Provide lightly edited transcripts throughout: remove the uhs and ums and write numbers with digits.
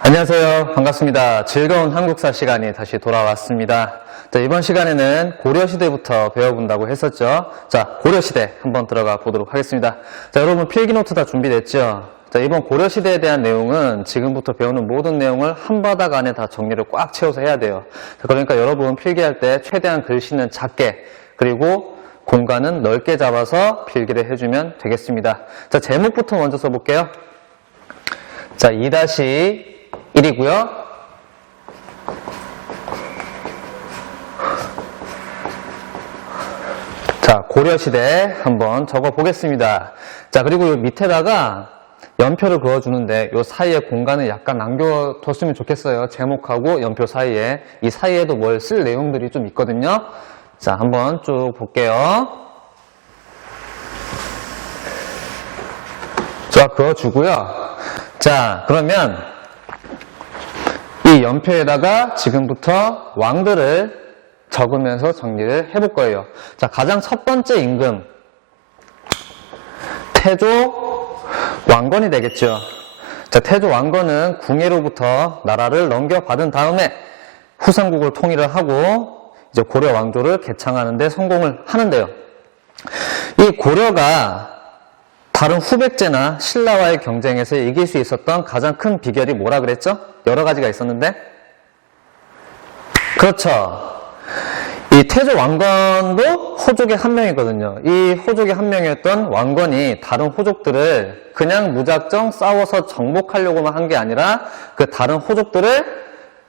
안녕하세요. 반갑습니다. 즐거운 한국사 시간이 다시 돌아왔습니다. 자, 이번 시간에는 고려시대부터 배워본다고 했었죠. 자, 고려시대 한번 들어가 보도록 하겠습니다. 자, 여러분 필기노트 다 준비됐죠? 자, 이번 고려시대에 대한 내용은 지금부터 배우는 모든 내용을 한 바닥 안에 다 정리를 꽉 채워서 해야 돼요. 자, 그러니까 여러분 필기할 때 최대한 글씨는 작게, 그리고 공간은 넓게 잡아서 필기를 해주면 되겠습니다. 자, 제목부터 먼저 써볼게요. 자, 2-1이고요. 자, 고려시대 한번 적어 보겠습니다. 자, 그리고 요 밑에다가 연표를 그어주는데 요 사이에 공간을 약간 남겨뒀으면 좋겠어요. 제목하고 연표 사이에. 이 사이에도 뭘 쓸 내용들이 좀 있거든요. 자, 한번 쭉 볼게요. 자, 그어주고요. 자, 그러면 이 연표에다가 지금부터 왕들을 적으면서 정리를 해볼 거예요. 자, 가장 첫 번째 임금, 태조 왕건이 되겠죠. 자, 태조 왕건은 궁예로부터 나라를 넘겨받은 다음에 후삼국을 통일을 하고 이제 고려 왕조를 개창하는 데 성공을 하는데요. 이 고려가 다른 후백제나 신라와의 경쟁에서 이길 수 있었던 가장 큰 비결이 뭐라 그랬죠? 여러 가지가 있었는데, 그렇죠. 이 태조 왕건도 호족의 한 명이거든요. 이 호족의 한 명이었던 왕건이 다른 호족들을 그냥 무작정 싸워서 정복하려고만 한 게 아니라 그 다른 호족들을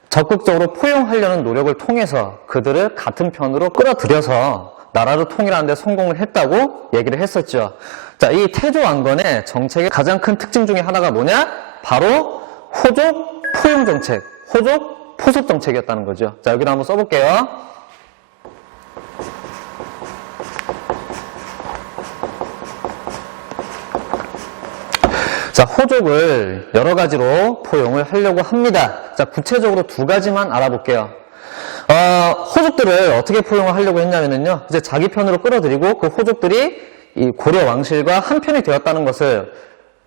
적극적으로 포용하려는 노력을 통해서 그들을 같은 편으로 끌어들여서 나라를 통일하는 데 성공을 했다고 얘기를 했었죠. 자, 이 태조 왕건의 정책의 가장 큰 특징 중에 하나가 뭐냐? 바로 호족 포용 정책, 호족 포섭 정책이었다는 거죠. 자, 여기다 한번 써볼게요. 자, 호족을 여러 가지로 포용을 하려고 합니다. 자, 구체적으로 두 가지만 알아볼게요. 호족들을 어떻게 포용을 하려고 했냐면요. 이제 자기 편으로 끌어들이고 그 호족들이 이 고려 왕실과 한 편이 되었다는 것을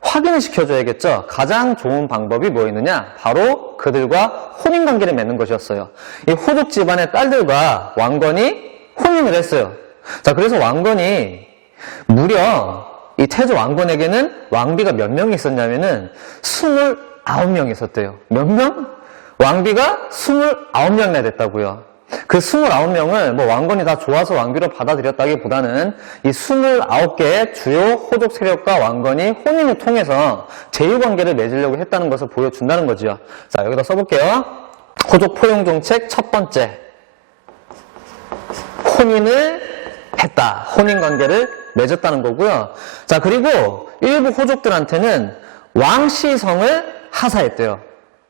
확인을 시켜줘야겠죠. 가장 좋은 방법이 뭐였느냐? 바로 그들과 혼인관계를 맺는 것이었어요. 이 호족 집안의 딸들과 왕건이 혼인을 했어요. 자, 그래서 왕건이 무려 이 태조 왕건에게는 왕비가 몇 명이 있었냐면은 29명이 있었대요. 몇 명? 왕비가 29명이나 됐다고요. 그 29명을 뭐 왕건이 다 좋아서 왕비로 받아들였다기보다는 이 29개의 주요 호족 세력과 왕건이 혼인을 통해서 제휴관계를 맺으려고 했다는 것을 보여준다는 거죠. 자, 여기다 써볼게요. 호족 포용 정책 첫 번째. 혼인을 했다. 혼인관계를 맺었다는 거고요. 자, 그리고 일부 호족들한테는 왕시성을 하사했대요.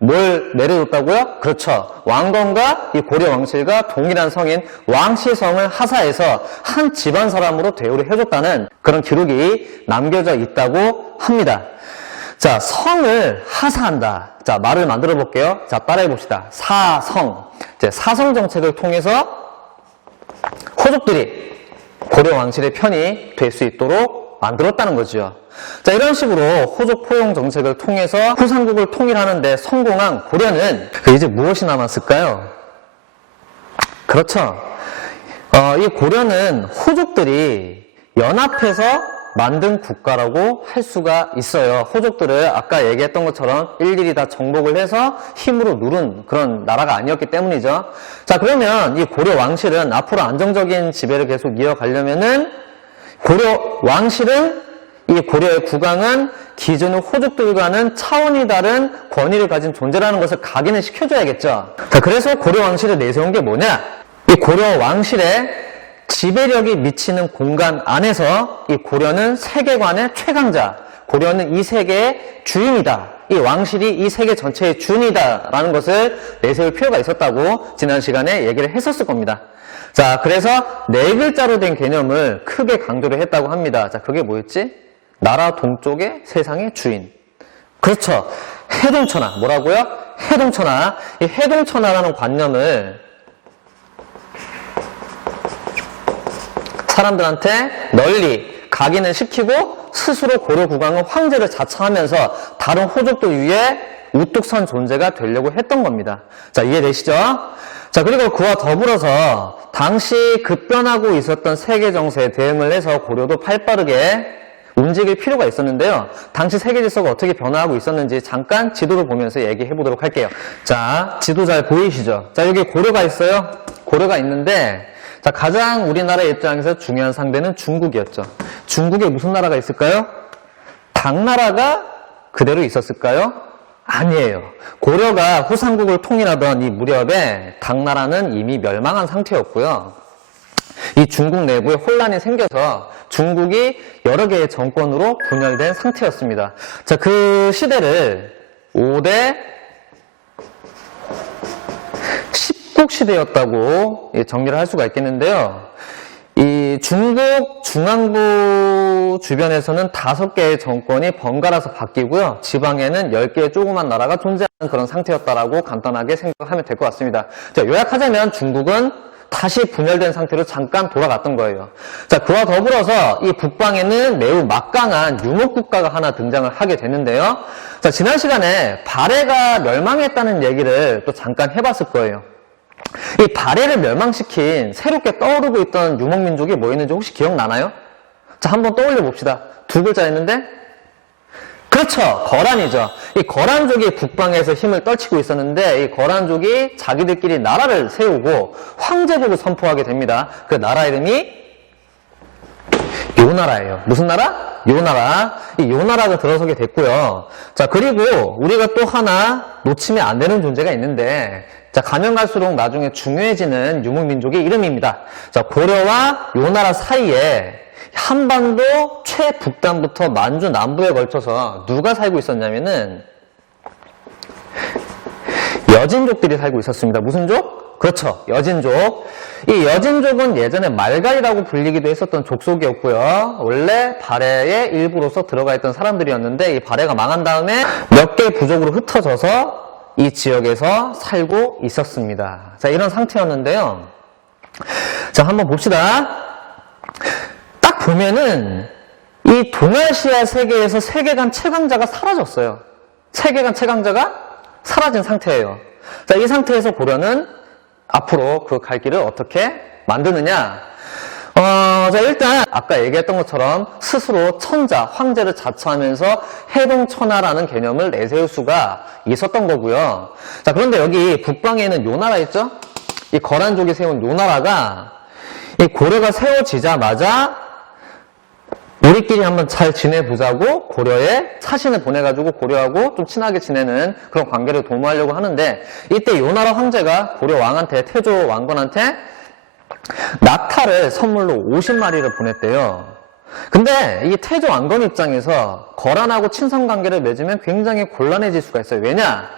뭘 내려줬다고요? 그렇죠. 왕건과 이 고려 왕실과 동일한 성인 왕시성을 하사해서 한 집안 사람으로 대우를 해줬다는 그런 기록이 남겨져 있다고 합니다. 자, 성을 하사한다. 자, 말을 만들어 볼게요. 자, 따라해 봅시다. 사성. 이제 사성 정책을 통해서 호족들이 고려 왕실의 편이 될 수 있도록 만들었다는 거죠. 자, 이런 식으로 호족 포용 정책을 통해서 후삼국을 통일하는 데 성공한 고려는 이제 무엇이 남았을까요? 그렇죠. 이 고려는 호족들이 연합해서 만든 국가라고 할 수가 있어요. 호족들을 아까 얘기했던 것처럼 일일이 다 정복을 해서 힘으로 누른 그런 나라가 아니었기 때문이죠. 자, 그러면 이 고려 왕실은 앞으로 안정적인 지배를 계속 이어가려면은 고려 왕실은 이 고려의 국왕은 기존의 호족들과는 차원이 다른 권위를 가진 존재라는 것을 각인을 시켜줘야겠죠. 자, 그래서 고려 왕실을 내세운 게 뭐냐? 이 고려 왕실의 지배력이 미치는 공간 안에서 이 고려는 세계관의 최강자, 고려는 이 세계의 주인이다. 이 왕실이 이 세계 전체의 주인이다라는 것을 내세울 필요가 있었다고 지난 시간에 얘기를 했었을 겁니다. 자, 그래서 네 글자로 된 개념을 크게 강조를 했다고 합니다. 자, 그게 뭐였지? 나라 동쪽의 세상의 주인. 그렇죠. 해동천하. 뭐라고요? 해동천하. 이 해동천하라는 관념을 사람들한테 널리 각인을 시키고 스스로 고려 국왕은 황제를 자처하면서 다른 호족들 위에 우뚝 선 존재가 되려고 했던 겁니다. 자, 이해되시죠? 자, 그리고 그와 더불어서 당시 급변하고 있었던 세계 정세에 대응을 해서 고려도 팔빠르게 움직일 필요가 있었는데요. 당시 세계 질서가 어떻게 변화하고 있었는지 잠깐 지도를 보면서 얘기해 보도록 할게요. 자, 지도 잘 보이시죠? 자, 여기 고려가 있어요. 고려가 있는데, 자, 가장 우리나라 입장에서 중요한 상대는 중국이었죠. 중국에 무슨 나라가 있을까요? 당나라가 그대로 있었을까요? 아니에요. 고려가 후삼국을 통일하던 이 무렵에 당나라는 이미 멸망한 상태였고요. 이 중국 내부에 혼란이 생겨서 중국이 여러 개의 정권으로 분열된 상태였습니다. 자, 그 시대를 5대 10국 시대였다고 정리를 할 수가 있겠는데요. 이 중국 중앙부 주변에서는 5개의 정권이 번갈아서 바뀌고요. 지방에는 10개의 조그만 나라가 존재하는 그런 상태였다라고 간단하게 생각하면 될 것 같습니다. 자, 요약하자면 중국은 다시 분열된 상태로 잠깐 돌아갔던 거예요. 자, 그와 더불어서 이 북방에는 매우 막강한 유목국가가 하나 등장을 하게 됐는데요. 자, 지난 시간에 발해가 멸망했다는 얘기를 또 잠깐 해봤을 거예요. 이 발해를 멸망시킨 새롭게 떠오르고 있던 유목민족이 뭐였는지 혹시 기억나나요? 자, 한번 떠올려 봅시다. 2글자였는데? 그렇죠. 거란이죠. 이 거란족이 북방에서 힘을 떨치고 있었는데 이 거란족이 자기들끼리 나라를 세우고 황제국을 선포하게 됩니다. 그 나라 이름이 요나라예요. 무슨 나라? 요나라. 이 요나라가 들어서게 됐고요. 자, 그리고 우리가 또 하나 놓치면 안 되는 존재가 있는데, 자, 가면 갈수록 나중에 중요해지는 유목민족의 이름입니다. 자, 고려와 요나라 사이에 한반도 최북단부터 만주 남부에 걸쳐서 누가 살고 있었냐면은 여진족들이 살고 있었습니다. 무슨 족? 그렇죠. 여진족. 이 여진족은 예전에 말갈이라고 불리기도 했었던 족속이었고요. 원래 발해의 일부로서 들어가 있던 사람들이었는데 이 발해가 망한 다음에 몇 개의 부족으로 흩어져서 이 지역에서 살고 있었습니다. 자, 이런 상태였는데요. 자, 한번 봅시다. 딱 보면은 이 동아시아 세계에서 세계관 최강자가 사라졌어요. 세계관 최강자가 사라진 상태예요. 자, 이 상태에서 고려는 앞으로 그 갈 길을 어떻게 만드느냐? 자, 일단 아까 얘기했던 것처럼 스스로 천자, 황제를 자처하면서 해동천하라는 개념을 내세울 수가 있었던 거고요. 자, 그런데 여기 북방에 있는 요나라 있죠? 이 거란족이 세운 요나라가 이 고려가 세워지자마자 우리끼리 한번 잘 지내보자고 고려에 사신을 보내가지고 고려하고 좀 친하게 지내는 그런 관계를 도모하려고 하는데, 이때 요나라 황제가 고려 왕한테, 태조 왕건한테 낙타를 선물로 50마리를 보냈대요. 근데 이 태조 왕건 입장에서 거란하고 친선관계를 맺으면 굉장히 곤란해질 수가 있어요. 왜냐?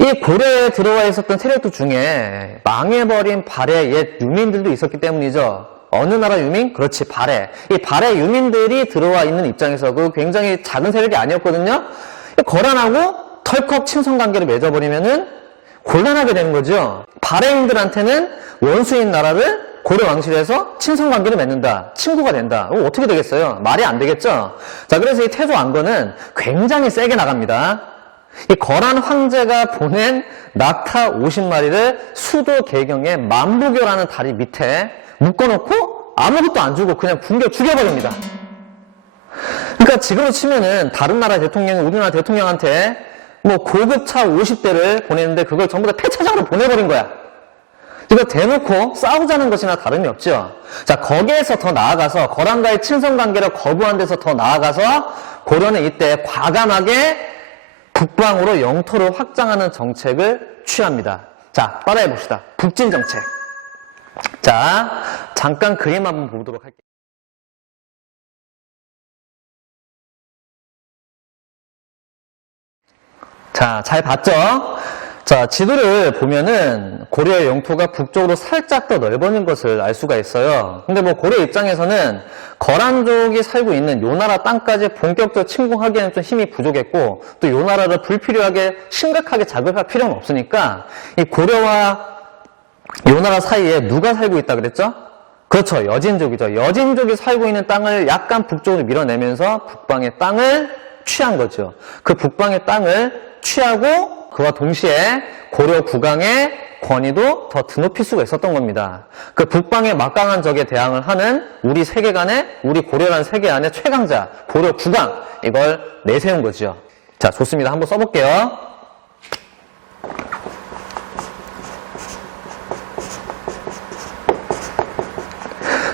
이 고려에 들어와 있었던 세력들 중에 망해버린 발해 옛 유민들도 있었기 때문이죠. 어느 나라 유민? 그렇지, 발해. 이 발해 유민들이 들어와 있는 입장에서 그 굉장히 작은 세력이 아니었거든요. 거란하고 덜컥 친선관계를 맺어버리면은 곤란하게 되는 거죠. 발해인들한테는 원수인 나라를 고려 왕실에서 친선관계를 맺는다. 친구가 된다. 어떻게 되겠어요? 말이 안 되겠죠? 자, 그래서 이 태조 왕건은 굉장히 세게 나갑니다. 이 거란 황제가 보낸 낙타 50마리를 수도 개경의 만부교라는 다리 밑에 묶어놓고 아무것도 안 주고 그냥 붕겨 죽여버립니다. 그러니까 지금으로 치면은 다른 나라 대통령이 우리나라 대통령한테 뭐 고급차 50대를 보냈는데 그걸 전부 다 폐차장으로 보내버린 거야. 이거 대놓고 싸우자는 것이나 다름이 없죠. 자, 거기에서 더 나아가서 거란과의 친선관계를 거부한 데서 더 나아가서 고려는 이때 과감하게 북방으로 영토를 확장하는 정책을 취합니다. 자, 따라해 봅시다. 북진 정책. 자, 잠깐 그림 한번 보도록 할게요. 자, 잘 봤죠? 자, 지도를 보면은 고려의 영토가 북쪽으로 살짝 더 넓어진 것을 알 수가 있어요. 근데 뭐 고려 입장에서는 거란족이 살고 있는 요나라 땅까지 본격적으로 침공하기에는 좀 힘이 부족했고, 또 요나라를 불필요하게 심각하게 자극할 필요는 없으니까 이 고려와 요나라 사이에 누가 살고 있다 그랬죠? 그렇죠. 여진족이죠. 여진족이 살고 있는 땅을 약간 북쪽으로 밀어내면서 북방의 땅을 취한 거죠. 그 북방의 땅을 취하고 그와 동시에 고려 국왕의 권위도 더 드높일 수가 있었던 겁니다. 그 북방의 막강한 적에 대항을 하는 우리 세계관의, 우리 고려라는 세계 안의 최강자, 고려 국왕, 이걸 내세운 거죠. 자, 좋습니다. 한번 써볼게요.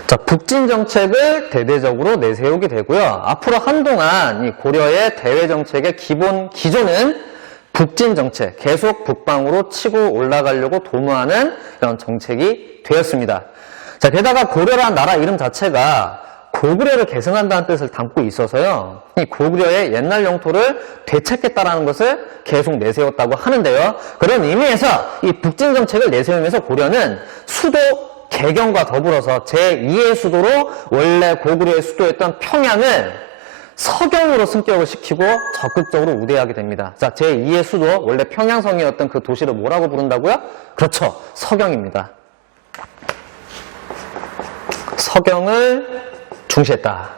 자, 북진 정책을 대대적으로 내세우게 되고요. 앞으로 한동안 이 고려의 대외 정책의 기조는 북진 정책, 계속 북방으로 치고 올라가려고 도모하는 이런 정책이 되었습니다. 자, 게다가 고려라는 나라 이름 자체가 고구려를 계승한다는 뜻을 담고 있어서요. 이 고구려의 옛날 영토를 되찾겠다라는 것을 계속 내세웠다고 하는데요. 그런 의미에서 이 북진 정책을 내세우면서 고려는 수도 개경과 더불어서 제2의 수도로 원래 고구려의 수도였던 평양을 서경으로 승격을 시키고 적극적으로 우대하게 됩니다. 자, 제2의 수도, 원래 평양성이었던 그 도시를 뭐라고 부른다고요? 그렇죠. 서경입니다. 서경을 중시했다.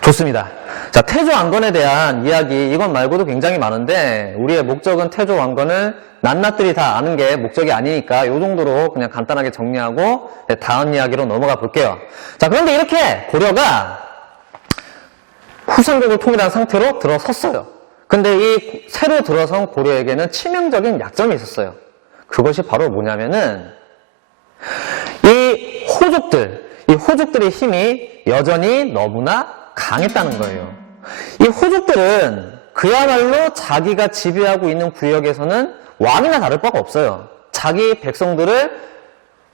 좋습니다. 자, 태조 왕건에 대한 이야기, 이건 말고도 굉장히 많은데 우리의 목적은 태조 왕건을 낱낱들이 다 아는 게 목적이 아니니까 이 정도로 그냥 간단하게 정리하고 다음 이야기로 넘어가 볼게요. 자, 그런데 이렇게 고려가 후삼국을 통일한 상태로 들어섰어요. 근데 이 새로 들어선 고려에게는 치명적인 약점이 있었어요. 그것이 바로 뭐냐면은 이 호족들의 힘이 여전히 너무나 강했다는 거예요. 이 호족들은 그야말로 자기가 지배하고 있는 구역에서는 왕이나 다를 바가 없어요. 자기 백성들을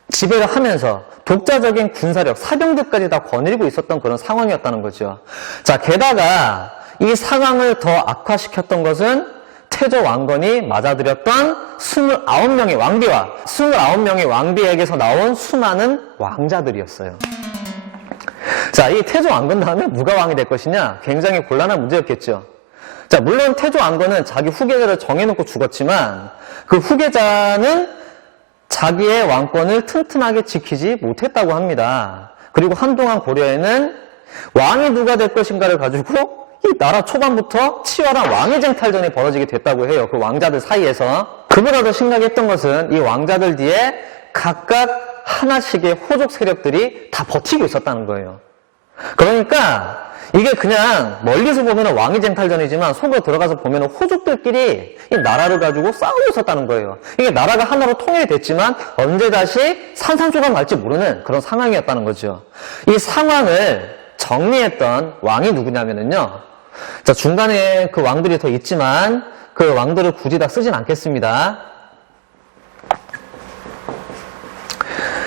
지배를 하면서 독자적인 군사력, 사병들까지 다 거느리고 있었던 그런 상황이었다는 거죠. 자, 게다가 이 상황을 더 악화시켰던 것은 태조 왕건이 맞아들였던 29명의 왕비와 29명의 왕비에게서 나온 수많은 왕자들이었어요. 자, 이 태조 왕건 다음에 누가 왕이 될 것이냐? 굉장히 곤란한 문제였겠죠. 자, 물론 태조 왕건은 자기 후계자를 정해놓고 죽었지만 그 후계자는 자기의 왕권을 튼튼하게 지키지 못했다고 합니다. 그리고 한동안 고려에는 왕이 누가 될 것인가를 가지고 이 나라 초반부터 치열한 왕위쟁탈전이 벌어지게 됐다고 해요. 그 왕자들 사이에서. 그보다 더 심각했던 것은 이 왕자들 뒤에 각각 하나씩의 호족 세력들이 다 버티고 있었다는 거예요. 그러니까 이게 그냥 멀리서 보면 왕위쟁탈전이지만 속으로 들어가서 보면 호족들끼리 이 나라를 가지고 싸우고 있었다는 거예요. 이게 나라가 하나로 통일이 됐지만 언제 다시 산산조각 날지 모르는 그런 상황이었다는 거죠. 이 상황을 정리했던 왕이 누구냐면요. 자, 중간에 그 왕들이 더 있지만 그 왕들을 굳이 다 쓰진 않겠습니다.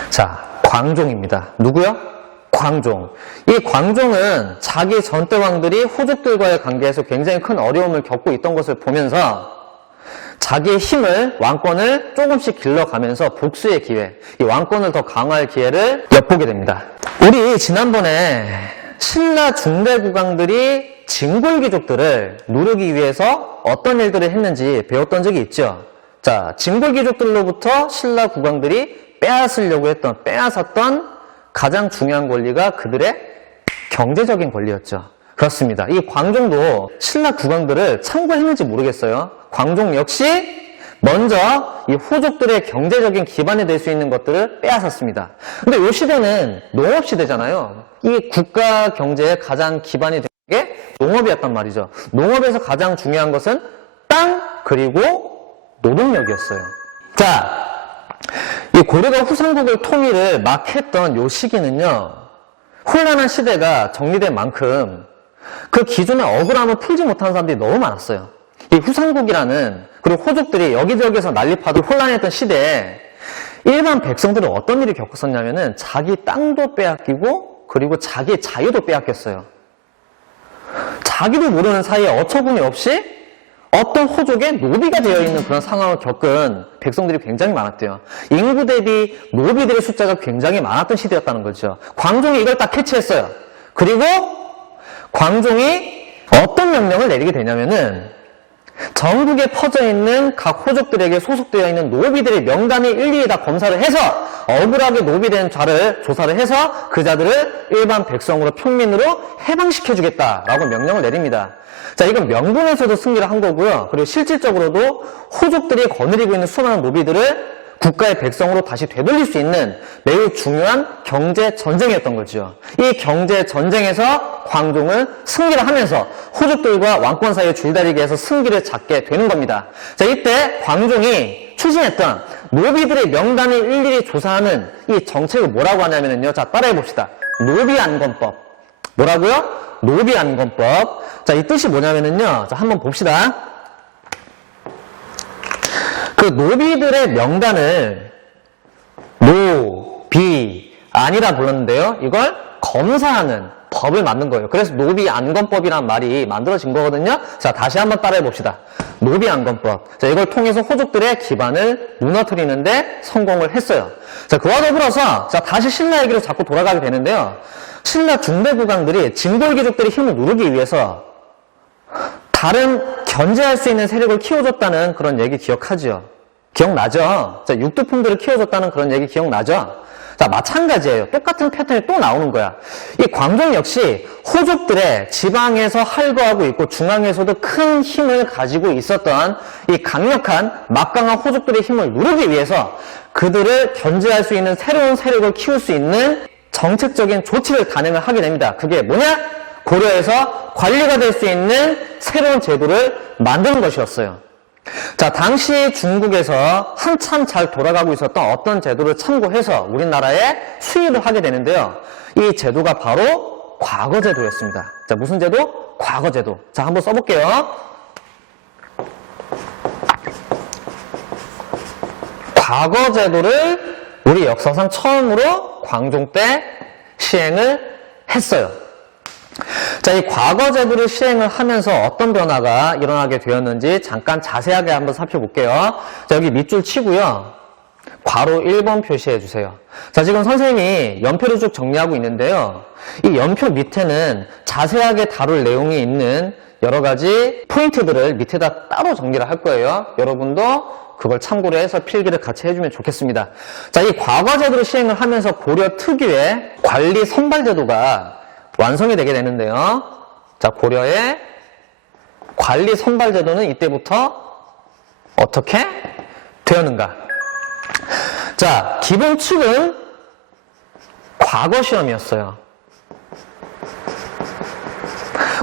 자, 광종입니다. 누구요? 광종. 이 광종은 자기 전대 왕들이 호족들과의 관계에서 굉장히 큰 어려움을 겪고 있던 것을 보면서 자기의 힘을, 왕권을 조금씩 길러가면서 복수의 기회, 이 왕권을 더 강화할 기회를 엿보게 됩니다. 우리 지난번에 신라 중대국왕들이 징골귀족들을 누르기 위해서 어떤 일들을 했는지 배웠던 적이 있죠. 자, 징골귀족들로부터 신라 국왕들이 빼앗았던 가장 중요한 권리가 그들의 경제적인 권리였죠. 그렇습니다. 이 광종도 신라 국왕들을 참고했는지 모르겠어요. 광종 역시 먼저 이 호족들의 경제적인 기반이 될 수 있는 것들을 빼앗았습니다. 근데 이 시대는 농업시대잖아요. 이 국가 경제의 가장 기반이 된 게 농업이었단 말이죠. 농업에서 가장 중요한 것은 땅 그리고 노동력이었어요. 자, 이 고려가 후삼국을 통일을 막 했던 요 시기는요, 혼란한 시대가 정리된 만큼 그 기존의 억울함을 풀지 못하는 사람들이 너무 많았어요. 이 후삼국이라는, 그리고 호족들이 여기저기서 난립하듯 혼란했던 시대에 일반 백성들은 어떤 일을 겪었었냐면은 자기 땅도 빼앗기고 그리고 자기 자유도 빼앗겼어요. 자기도 모르는 사이에 어처구니 없이 어떤 호족의 노비가 되어 있는 그런 상황을 겪은 백성들이 굉장히 많았대요. 인구 대비 노비들의 숫자가 굉장히 많았던 시대였다는 거죠. 광종이 이걸 딱 캐치했어요. 그리고 광종이 어떤 명령을 내리게 되냐면은 전국에 퍼져 있는 각 호족들에게 소속되어 있는 노비들의 명단을 일일이 다 검사를 해서 억울하게 노비된 자를 조사를 해서 그 자들을 일반 백성으로 평민으로 해방시켜주겠다라고 명령을 내립니다. 자, 이건 명분에서도 승리를 한 거고요. 그리고 실질적으로도 호족들이 거느리고 있는 수많은 노비들을 국가의 백성으로 다시 되돌릴 수 있는 매우 중요한 경제 전쟁이었던 거죠. 이 경제 전쟁에서 광종은 승리를 하면서 호족들과 왕권 사이의 줄다리기에서 승기를 잡게 되는 겁니다. 자, 이때 광종이 추진했던 노비들의 명단을 일일이 조사하는 이 정책을 뭐라고 하냐면요. 자, 따라해 봅시다. 노비안건법. 뭐라고요? 노비안건법. 자, 이 뜻이 뭐냐면요. 자, 한번 봅시다. 그 노비들의 명단을 노비안이라 불렀는데요. 이걸 검사하는 법을 만든 거예요. 그래서 노비안건법이라는 말이 만들어진 거거든요. 자, 다시 한번 따라해 봅시다. 노비안건법. 자, 이걸 통해서 호족들의 기반을 무너뜨리는데 성공을 했어요. 자, 그와 더불어서 자, 다시 신라 얘기로 자꾸 돌아가게 되는데요. 신라 중대국왕들이 진골귀족들의 힘을 누르기 위해서 다른 견제할 수 있는 세력을 키워줬다는 그런 얘기 기억하죠? 기억나죠? 자, 육두품들을 키워줬다는 그런 얘기 기억나죠? 자, 마찬가지예요. 똑같은 패턴이 또 나오는 거야. 이 광종 역시 호족들의 지방에서 할거하고 있고 중앙에서도 큰 힘을 가지고 있었던 이 강력한 막강한 호족들의 힘을 누르기 위해서 그들을 견제할 수 있는 새로운 세력을 키울 수 있는 정책적인 조치를 단행을 하게 됩니다. 그게 뭐냐? 고려에서 관리가 될 수 있는 새로운 제도를 만드는 것이었어요. 자, 당시 중국에서 한참 잘 돌아가고 있었던 어떤 제도를 참고해서 우리나라에 수입을 하게 되는데요. 이 제도가 바로 과거제도였습니다. 자, 무슨 제도? 과거제도. 자, 한번 써볼게요. 과거제도를 우리 역사상 처음으로 광종 때 시행을 했어요. 자, 이 과거제도를 시행을 하면서 어떤 변화가 일어나게 되었는지 잠깐 자세하게 한번 살펴볼게요. 자, 여기 밑줄 치고요. 괄호 1번 표시해 주세요. 자, 지금 선생님이 연표를 쭉 정리하고 있는데요. 이 연표 밑에는 자세하게 다룰 내용이 있는 여러 가지 포인트들을 밑에다 따로 정리를 할 거예요. 여러분도 그걸 참고로 해서 필기를 같이 해주면 좋겠습니다. 자, 이 과거제도를 시행을 하면서 고려 특유의 관리 선발제도가 완성이 되게 되는데요. 자, 고려의 관리 선발제도는 이때부터 어떻게 되었는가? 자, 기본 축은 과거 시험이었어요.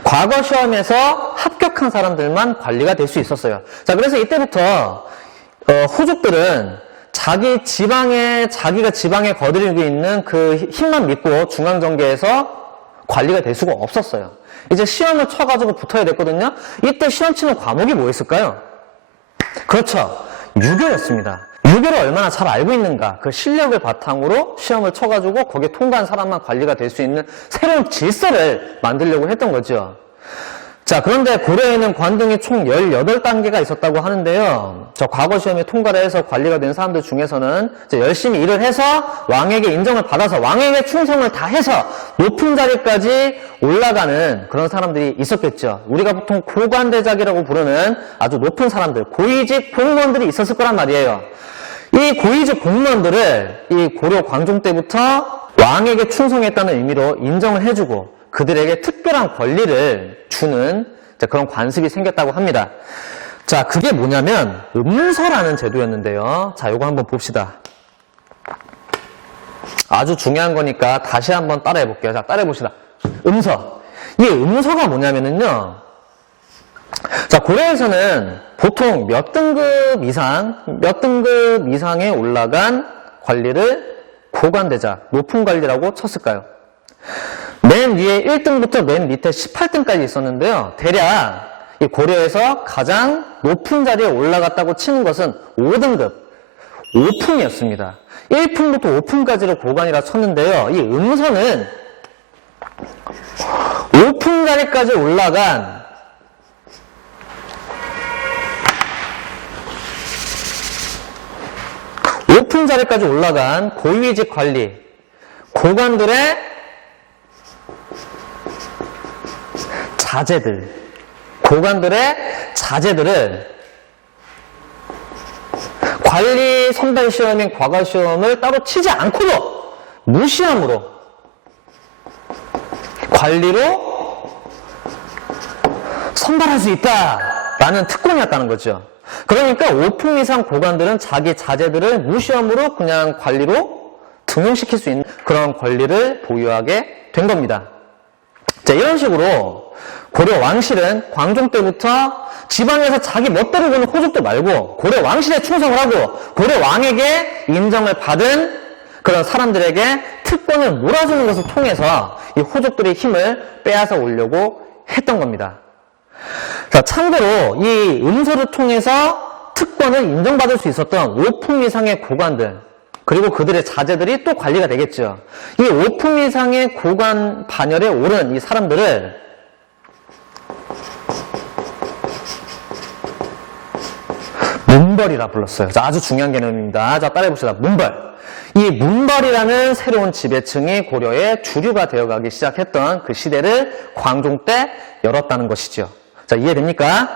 과거 시험에서 합격한 사람들만 관리가 될 수 있었어요. 자, 그래서 이때부터 호족들은 자기가 지방에 거느리고 있는 그 힘만 믿고 중앙정계에서 관리가 될 수가 없었어요. 이제 시험을 쳐가지고 붙어야 됐거든요. 이때 시험 치는 과목이 뭐였을까요? 그렇죠. 유교였습니다. 유교를 얼마나 잘 알고 있는가, 그 실력을 바탕으로 시험을 쳐가지고 거기에 통과한 사람만 관리가 될 수 있는 새로운 질서를 만들려고 했던 거죠. 자, 그런데 고려에는 관등이 총 18단계가 있었다고 하는데요. 저 과거 시험에 통과를 해서 관리가 된 사람들 중에서는 이제 열심히 일을 해서 왕에게 인정을 받아서 왕에게 충성을 다해서 높은 자리까지 올라가는 그런 사람들이 있었겠죠. 우리가 보통 고관대작이라고 부르는 아주 높은 사람들, 고위직 공무원들이 있었을 거란 말이에요. 이 고위직 공무원들을 이 고려 광종 때부터 왕에게 충성했다는 의미로 인정을 해주고 그들에게 특별한 권리를 주는 그런 관습이 생겼다고 합니다. 자, 그게 뭐냐면 음서라는 제도였는데요. 자, 요거 한번 봅시다. 아주 중요한 거니까 다시 한번 따라해 볼게요. 자, 따라해 봅시다. 음서. 이 음서가 뭐냐면은요. 자, 고려에서는 보통 몇 등급 이상에 올라간 관리를 고관대작, 높은 관리라고 쳤을까요? 맨 위에 1등부터 맨 밑에 18등까지 있었는데요. 대략 이 고려에서 가장 높은 자리에 올라갔다고 치는 것은 5등급, 5품이었습니다. 1품부터 5품까지를 고관이라 쳤는데요. 이 음서는 5품 자리까지 올라간 고위직 관리, 고관들의 자제들을 관리 선발 시험인 과거 시험을 따로 치지 않고도 무시함으로 관리로 선발할 수 있다라는 특권이었다는 거죠. 그러니까 5품 이상 고관들은 자기 자제들을 무시함으로 그냥 관리로 등용시킬 수 있는 그런 권리를 보유하게 된 겁니다. 자, 이런 식으로 고려 왕실은 광종 때부터 지방에서 자기 멋대로 보는 호족도 말고 고려 왕실에 충성을 하고 고려 왕에게 인정을 받은 그런 사람들에게 특권을 몰아주는 것을 통해서 이 호족들의 힘을 빼앗아 오려고 했던 겁니다. 자, 참고로 이 음서를 통해서 특권을 인정받을 수 있었던 5품 이상의 고관들 그리고 그들의 자제들이 또 관리가 되겠죠. 이 5품 이상의 고관 반열에 오른 이 사람들을 문벌이라 불렀어요. 자, 아주 중요한 개념입니다. 자, 따라해봅시다. 문벌. 이 문벌이라는 새로운 지배층이 고려의 주류가 되어가기 시작했던 그 시대를 광종 때 열었다는 것이죠. 자, 이해됩니까?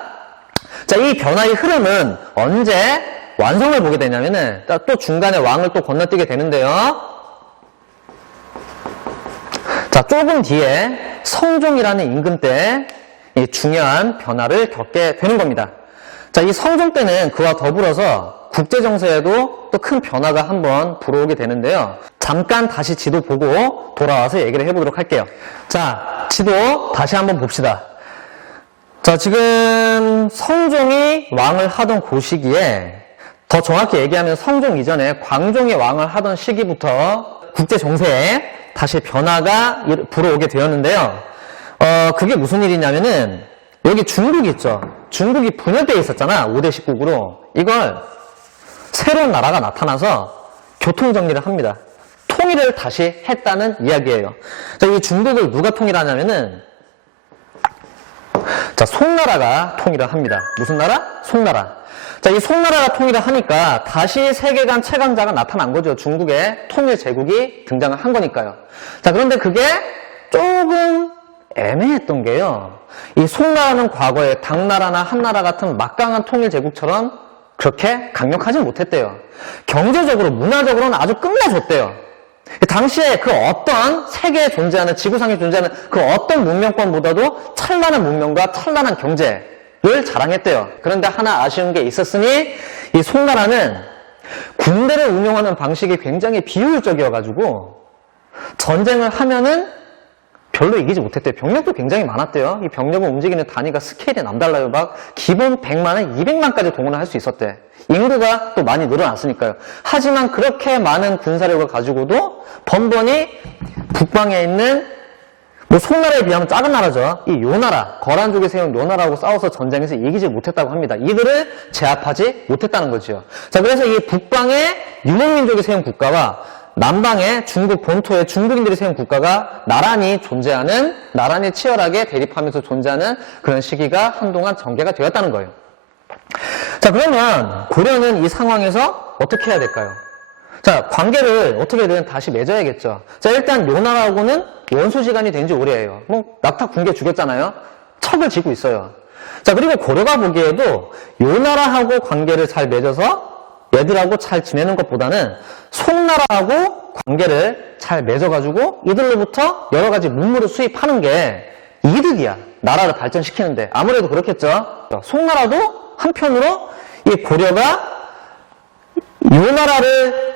자, 이 변화의 흐름은 언제 완성을 보게 되냐면은 또 중간에 왕을 또 건너뛰게 되는데요. 자, 조금 뒤에 성종이라는 임금 때 이 중요한 변화를 겪게 되는 겁니다. 자, 이 성종 때는 그와 더불어서 국제정세에도 또 큰 변화가 한번 불어오게 되는데요. 잠깐 다시 지도 보고 돌아와서 얘기를 해보도록 할게요. 자, 지도 다시 한번 봅시다. 자, 지금 성종이 왕을 하던 그 시기에 더 정확히 얘기하면 성종 이전에 광종이 왕을 하던 시기부터 국제정세에 다시 변화가 불어오게 되었는데요. 그게 무슨 일이냐면은 여기 중국이 있죠. 중국이 분열되어 있었잖아. 5대 10국으로. 이걸 새로운 나라가 나타나서 교통정리를 합니다. 통일을 다시 했다는 이야기예요. 자, 이 중국을 누가 통일하냐면은 자, 송나라가 통일을 합니다. 무슨 나라? 송나라. 자, 이 송나라가 통일을 하니까 다시 세계관 최강자가 나타난 거죠. 중국의 통일 제국이 등장을 한 거니까요. 자, 그런데 그게 조금 애매했던 게요. 이 송나라는 과거에 당나라나 한나라 같은 막강한 통일 제국처럼 그렇게 강력하지 못했대요. 경제적으로, 문화적으로는 아주 끝내줬대요. 당시에 그 어떤 세계에 존재하는, 지구상에 존재하는 그 어떤 문명권보다도 찬란한 문명과 찬란한 경제를 자랑했대요. 그런데 하나 아쉬운 게 있었으니 이 송나라는 군대를 운영하는 방식이 굉장히 비효율적이어가지고 전쟁을 하면은 별로 이기지 못했대요. 병력도 굉장히 많았대요. 이 병력을 움직이는 단위가 스케일이 남달라요. 막 기본 100만에 200만까지 동원을 할 수 있었대. 인구가 또 많이 늘어났으니까요. 하지만 그렇게 많은 군사력을 가지고도 번번이 북방에 있는 뭐 송나라에 비하면 작은 나라죠. 이 요나라, 거란족이 세운 요나라하고 싸워서 전쟁에서 이기지 못했다고 합니다. 이들을 제압하지 못했다는 거죠. 자, 그래서 이 북방의 유목민족이 세운 국가와 남방의 중국 본토의 중국인들이 세운 국가가 나란히 존재하는, 나란히 치열하게 대립하면서 존재하는 그런 시기가 한동안 전개가 되었다는 거예요. 자, 그러면 고려는 이 상황에서 어떻게 해야 될까요? 자, 관계를 어떻게든 다시 맺어야겠죠. 자, 일단 요나라하고는 원수지간이 된 지 오래예요. 뭐 낙타 붕괴 죽였잖아요. 척을 지고 있어요. 자, 그리고 고려가 보기에도 요나라하고 관계를 잘 맺어서 얘들하고 잘 지내는 것보다는 송나라하고 관계를 잘 맺어가지고 이들로부터 여러 가지 문물을 수입하는 게 이득이야. 나라를 발전시키는데. 아무래도 그렇겠죠. 송나라도 한편으로 이 고려가 요나라를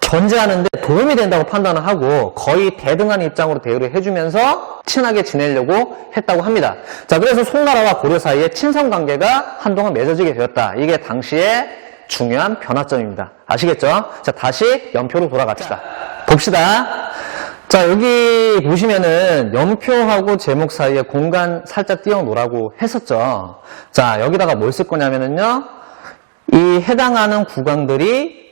견제하는데 도움이 된다고 판단을 하고 거의 대등한 입장으로 대우를 해주면서 친하게 지내려고 했다고 합니다. 자, 그래서 송나라와 고려 사이에 친선 관계가 한동안 맺어지게 되었다. 이게 당시에 중요한 변화점입니다. 아시겠죠? 자, 다시 연표로 돌아갑시다. 봅시다. 자, 여기 보시면은 연표하고 제목 사이에 공간 살짝 띄워놓으라고 했었죠. 자, 여기다가 뭘 쓸 거냐면은요, 이 해당하는 국왕들이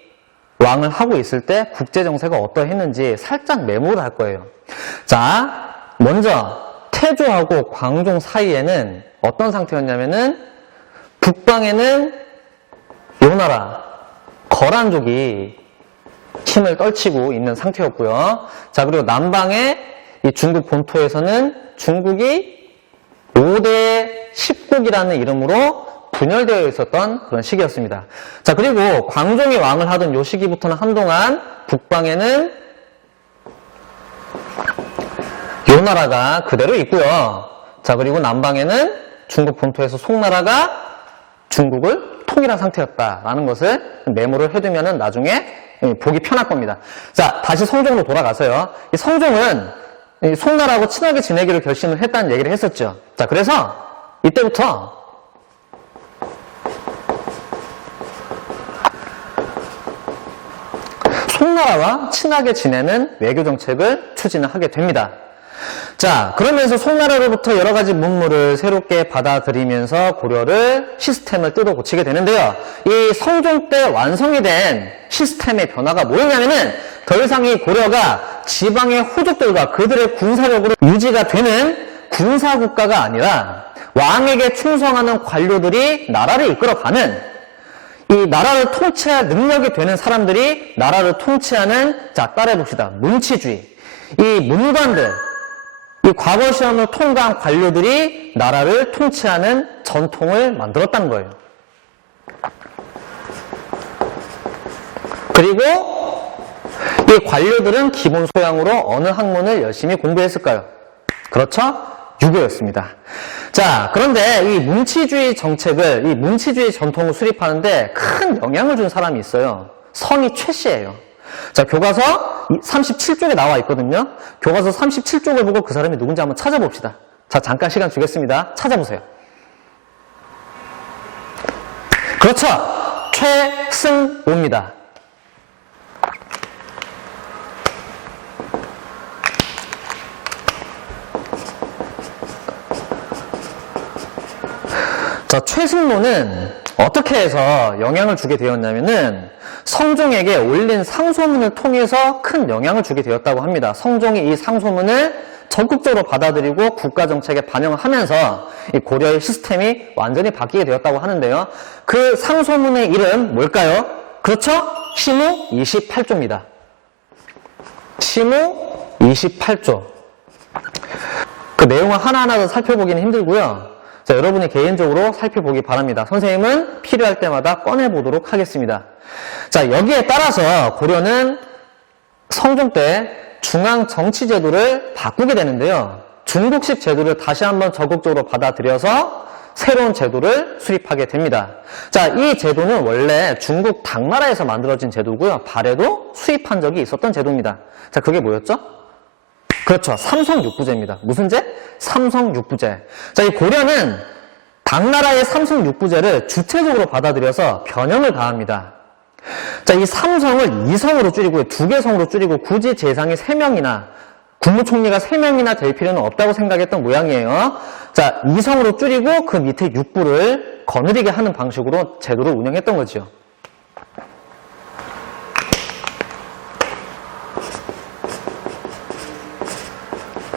왕을 하고 있을 때 국제정세가 어떠했는지 살짝 메모를 할 거예요. 자, 먼저 태조하고 광종 사이에는 어떤 상태였냐면은 북방에는 요나라, 거란족이 힘을 떨치고 있는 상태였고요. 자, 그리고 남방의 이 중국 본토에서는 중국이 5대 제10국이라는 이름으로 분열되어 있었던 그런 시기였습니다. 자, 그리고 광종이 왕을 하던 요 시기부터는 한동안 북방에는 요 나라가 그대로 있고요. 자, 그리고 남방에는 중국 본토에서 송나라가 중국을 통일한 상태였다라는 것을 메모를 해두면은 나중에 보기 편할 겁니다. 자, 다시 성종으로 돌아가서요. 이 성종은 이 송나라하고 친하게 지내기로 결심을 했다는 얘기를 했었죠. 자, 그래서 이때부터 송나라와 친하게 지내는 외교 정책을 추진을 하게 됩니다. 자, 그러면서 송나라로부터 여러 가지 문물을 새롭게 받아들이면서 고려를 시스템을 뜯어 고치게 되는데요. 이 성종 때 완성이 된 시스템의 변화가 뭐였냐면은 더 이상 이 고려가 지방의 호족들과 그들의 군사력으로 유지가 되는 군사국가가 아니라 왕에게 충성하는 관료들이 나라를 이끌어가는, 이 나라를 통치할 능력이 되는 사람들이 나라를 통치하는, 자, 따라해봅시다. 문치주의. 이 문관들, 이 과거 시험을 통과한 관료들이 나라를 통치하는 전통을 만들었다는 거예요. 그리고 이 관료들은 기본 소양으로 어느 학문을 열심히 공부했을까요? 그렇죠? 유교였습니다. 자, 그런데 이 문치주의 정책을, 이 문치주의 전통을 수립하는데 큰 영향을 준 사람이 있어요. 성이 최 씨예요. 자, 교과서 37쪽에 나와 있거든요. 교과서 37쪽을 보고 그 사람이 누군지 한번 찾아봅시다. 자, 잠깐 시간 주겠습니다. 찾아보세요. 그렇죠. 최승호입니다. 자, 최승로는 어떻게 해서 영향을 주게 되었냐면은 성종에게 올린 상소문을 통해서 큰 영향을 주게 되었다고 합니다. 성종이 이 상소문을 적극적으로 받아들이고 국가정책에 반영을 하면서 이 고려의 시스템이 완전히 바뀌게 되었다고 하는데요. 그 상소문의 이름 뭘까요? 그렇죠? 시무 28조입니다. 시무 28조. 그 내용을 하나하나 더 살펴보기는 힘들고요. 자, 여러분이 개인적으로 살펴보기 바랍니다. 선생님은 필요할 때마다 꺼내보도록 하겠습니다. 자, 여기에 따라서 고려는 성종 때 중앙정치제도를 바꾸게 되는데요. 중국식 제도를 다시 한번 적극적으로 받아들여서 새로운 제도를 수립하게 됩니다. 자, 이 제도는 원래 중국 당나라에서 만들어진 제도고요. 발해도 수입한 적이 있었던 제도입니다. 자, 그게 뭐였죠? 그렇죠. 삼성육부제입니다. 무슨 제? 삼성육부제. 자, 이 고려는 당나라의 삼성육부제를 주체적으로 받아들여서 변형을 가합니다. 자, 이 삼성을 2성으로 줄이고 2개 성으로 줄이고 굳이 재상이 3명이나 국무총리가 3명이나 될 필요는 없다고 생각했던 모양이에요. 자, 2성으로 줄이고 그 밑에 육부를 거느리게 하는 방식으로 제도를 운영했던 거죠.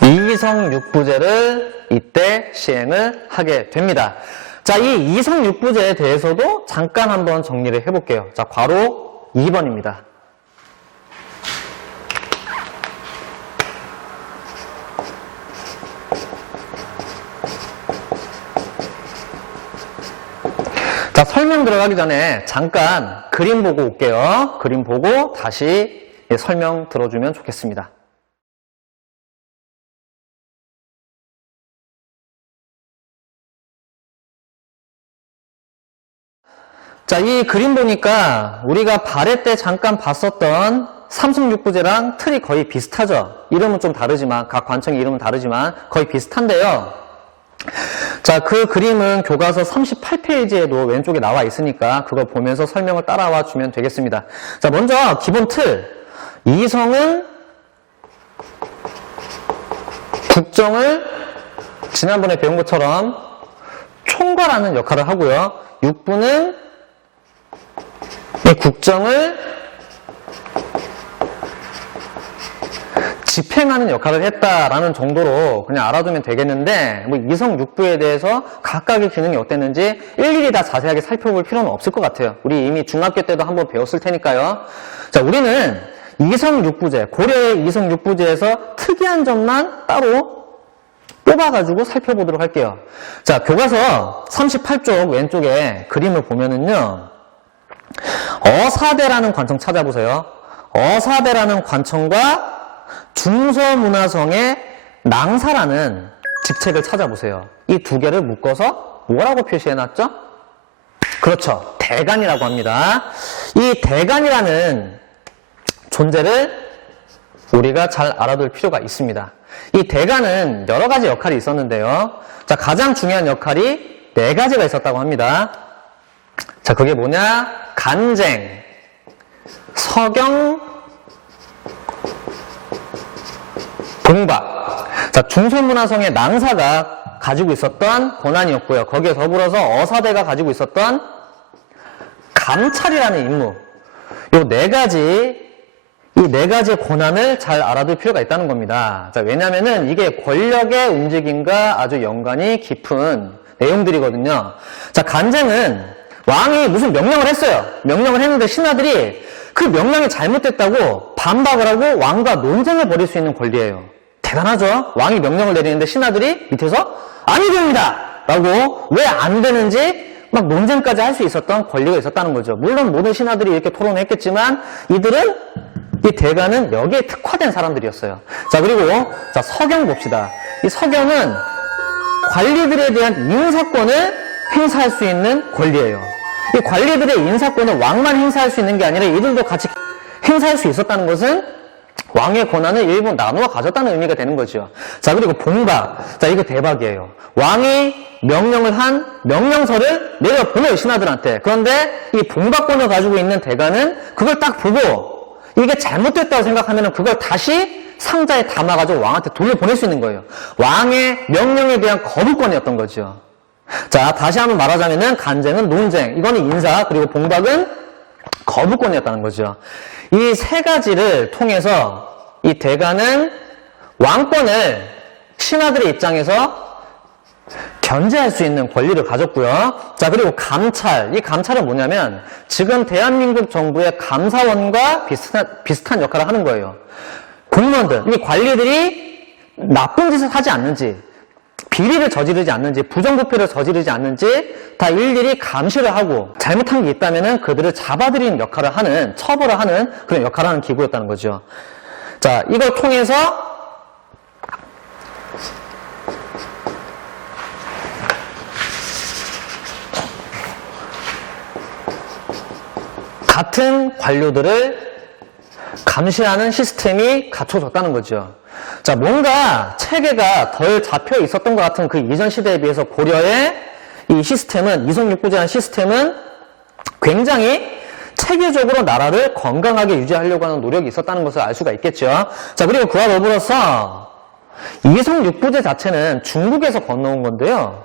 이성육부제를 이때 시행을 하게 됩니다. 자, 이 이성육부제에 대해서도 잠깐 한번 정리를 해볼게요. 자, 괄호 2번입니다. 자, 설명 들어가기 전에 잠깐 그림 보고 올게요. 그림 보고 다시 설명 들어주면 좋겠습니다. 자, 이 그림 보니까 우리가 발해 때 잠깐 봤었던 삼성육부제랑 틀이 거의 비슷하죠. 이름은 좀 다르지만, 각 관청의 이름은 다르지만 거의 비슷한데요. 자, 그 그림은 교과서 38페이지에도 왼쪽에 나와 있으니까 그걸 보면서 설명을 따라와 주면 되겠습니다. 자, 먼저 기본 틀. 이성은 국정을 지난번에 배운 것처럼 총괄하는 역할을 하고요. 육부는 이 국정을 집행하는 역할을 했다라는 정도로 그냥 알아두면 되겠는데, 뭐 이성육부에 대해서 각각의 기능이 어땠는지 일일이 다 자세하게 살펴볼 필요는 없을 것 같아요. 우리 이미 중학교 때도 한번 배웠을 테니까요. 자, 우리는 이성육부제, 고려의 이성육부제에서 특이한 점만 따로 뽑아가지고 살펴보도록 할게요. 자, 교과서 38쪽 왼쪽에 그림을 보면은요, 어사대라는 관청 찾아보세요. 어사대라는 관청과 중서문화성의 낭사라는 직책을 찾아보세요. 이 두 개를 묶어서 뭐라고 표시해놨죠? 그렇죠. 대간이라고 합니다. 이 대간이라는 존재를 우리가 잘 알아둘 필요가 있습니다. 이 대간은 여러 가지 역할이 있었는데요. 자, 가장 중요한 역할이 4가지가 있었다고 합니다. 자, 그게 뭐냐? 간쟁, 서경, 봉박. 자, 중서문화성의 낭사가 가지고 있었던 권한이었고요. 거기에 더불어서 어사대가 가지고 있었던 감찰이라는 임무. 이 4가지, 이 4가지의 권한을 잘 알아둘 필요가 있다는 겁니다. 자, 왜냐면은 이게 권력의 움직임과 아주 연관이 깊은 내용들이거든요. 자, 간쟁은 왕이 무슨 명령을 했어요. 명령을 했는데 신하들이 그 명령이 잘못됐다고 반박을 하고 왕과 논쟁을 벌일 수 있는 권리예요. 대단하죠? 왕이 명령을 내리는데 신하들이 밑에서 아니 됩니다! 라고 왜 안 되는지 막 논쟁까지 할 수 있었던 권리가 있었다는 거죠. 물론 모든 신하들이 이렇게 토론했겠지만 이들은, 이 대간은 여기에 특화된 사람들이었어요. 자, 그리고 자, 서경 봅시다. 이 서경은 관리들에 대한 인사권을 행사할 수 있는 권리예요. 이 관리들의 인사권을 왕만 행사할 수 있는 게 아니라 이들도 같이 행사할 수 있었다는 것은 왕의 권한을 일부 나누어 가졌다는 의미가 되는 거죠. 자, 그리고 봉박. 자, 이거 대박이에요. 왕이 명령을 한 명령서를 내려보내요, 신하들한테. 그런데 이 봉박권을 가지고 있는 대간은 그걸 딱 보고 이게 잘못됐다고 생각하면 그걸 다시 상자에 담아가지고 왕한테 돌려보낼 수 있는 거예요. 왕의 명령에 대한 거부권이었던 거죠. 자, 다시 한번 말하자면은 간쟁은 논쟁, 이거는 인사, 그리고 봉박은 거부권이었다는 거죠. 이 3가지를 통해서 이 대간은 왕권을 신하들의 입장에서 견제할 수 있는 권리를 가졌고요. 자, 그리고 감찰. 이 감찰은 뭐냐면 지금 대한민국 정부의 감사원과 비슷한 역할을 하는 거예요. 공무원들, 이 관리들이 나쁜 짓을 하지 않는지, 비리를 저지르지 않는지, 부정부패를 저지르지 않는지 다 일일이 감시를 하고 잘못한 게 있다면 그들을 잡아들이는 역할을 하는, 처벌을 하는 그런 역할을 하는 기구였다는 거죠. 자, 이걸 통해서 같은 관료들을 감시하는 시스템이 갖춰졌다는 거죠. 자, 뭔가 체계가 덜 잡혀 있었던 것 같은 그 이전 시대에 비해서 고려의 이 시스템은, 이성육부제한 시스템은 굉장히 체계적으로 나라를 건강하게 유지하려고 하는 노력이 있었다는 것을 알 수가 있겠죠. 자, 그리고 그와 더불어서 이성육부제 자체는 중국에서 건너온 건데요.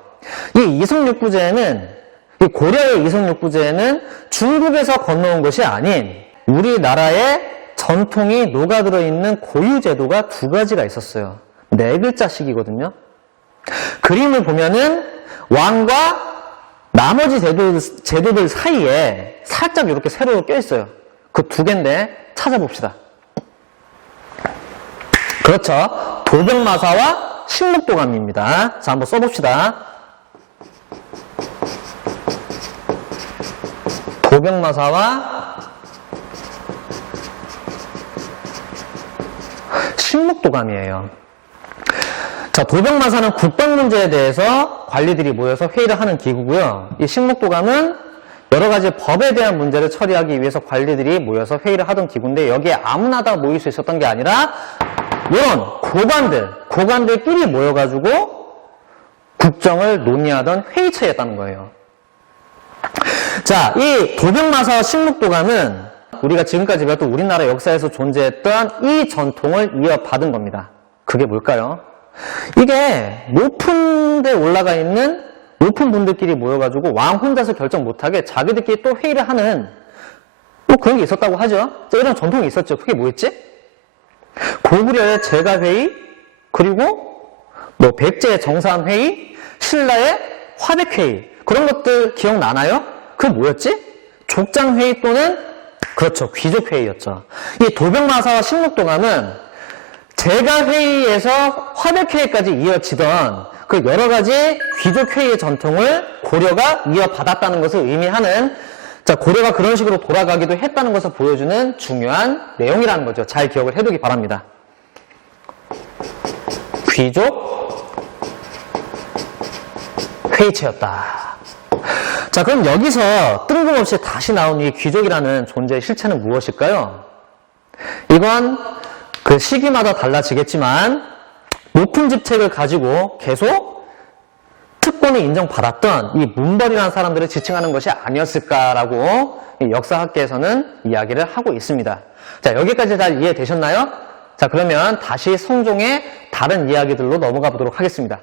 이 이성육부제는, 이 고려의 이성육부제는 중국에서 건너온 것이 아닌 우리나라의 전통이 녹아들어 있는 고유제도가 2가지가 있었어요. 4글자씩이거든요. 그림을 보면은 왕과 나머지 제도들 사이에 살짝 이렇게 세로로 껴있어요. 그 2개인데 찾아봅시다. 그렇죠. 도병마사와 식목도감입니다. 자, 한번 써봅시다. 도병마사와 식목도감이에요. 자, 도병마사는 국방 문제에 대해서 관리들이 모여서 회의를 하는 기구고요. 이 식목도감은 여러 가지 법에 대한 문제를 처리하기 위해서 관리들이 모여서 회의를 하던 기구인데 여기에 아무나 다 모일 수 있었던 게 아니라 이런 고관들끼리 모여가지고 국정을 논의하던 회의체였다는 거예요. 자, 이 도병마사와 식목도감은 우리가 지금까지 배웠던 우리나라 역사에서 존재했던 이 전통을 이어받은 겁니다. 그게 뭘까요? 이게 높은 데 올라가 있는 높은 분들끼리 모여가지고 왕 혼자서 결정 못하게 자기들끼리 또 회의를 하는 뭐 그런 게 있었다고 하죠. 이런 전통이 있었죠. 그게 뭐였지? 고구려의 제가회의, 그리고 뭐 백제의 정사회의, 신라의 화백회의, 그런 것들 기억나나요? 그게 뭐였지? 족장회의 또는 그렇죠, 귀족회의였죠. 이 도병마사와 식목도감은 제갈회의에서 화백회의까지 이어지던 그 여러 가지 귀족회의의 전통을 고려가 이어받았다는 것을 의미하는, 자, 고려가 그런 식으로 돌아가기도 했다는 것을 보여주는 중요한 내용이라는 거죠. 잘 기억을 해두기 바랍니다. 귀족 회의체였다. 자, 그럼 여기서 뜬금없이 다시 나온 이 귀족이라는 존재의 실체는 무엇일까요? 이건 그 시기마다 달라지겠지만 높은 직책을 가지고 계속 특권을 인정받았던 이 문벌이라는 사람들을 지칭하는 것이 아니었을까라고 이 역사학계에서는 이야기를 하고 있습니다. 자, 여기까지 잘 이해되셨나요? 자, 그러면 다시 성종의 다른 이야기들로 넘어가 보도록 하겠습니다.